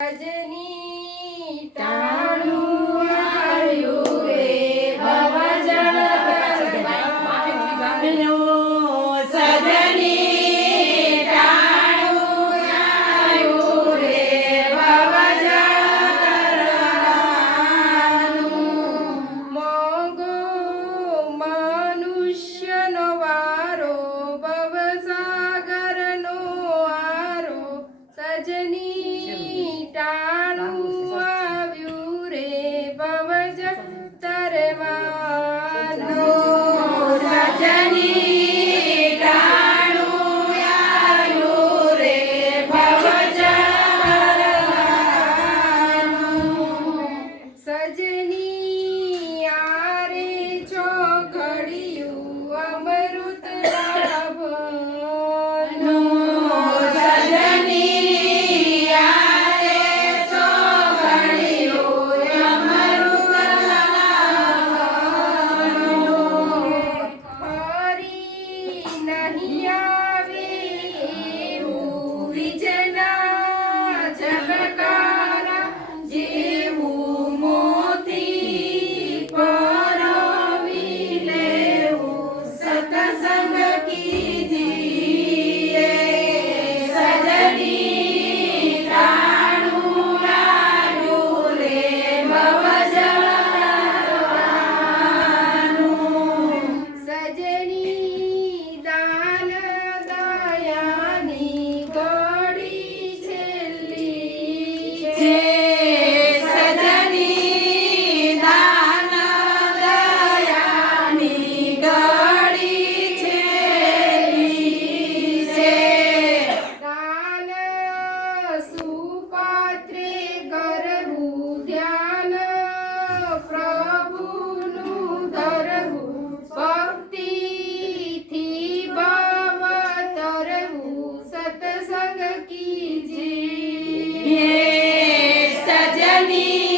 ભજની તા રાત્રે કરવું ધ્યાન પ્રભુનું ધરવું ભક્તિથી ભાવ તરવું સત્સંગ કીજી સજની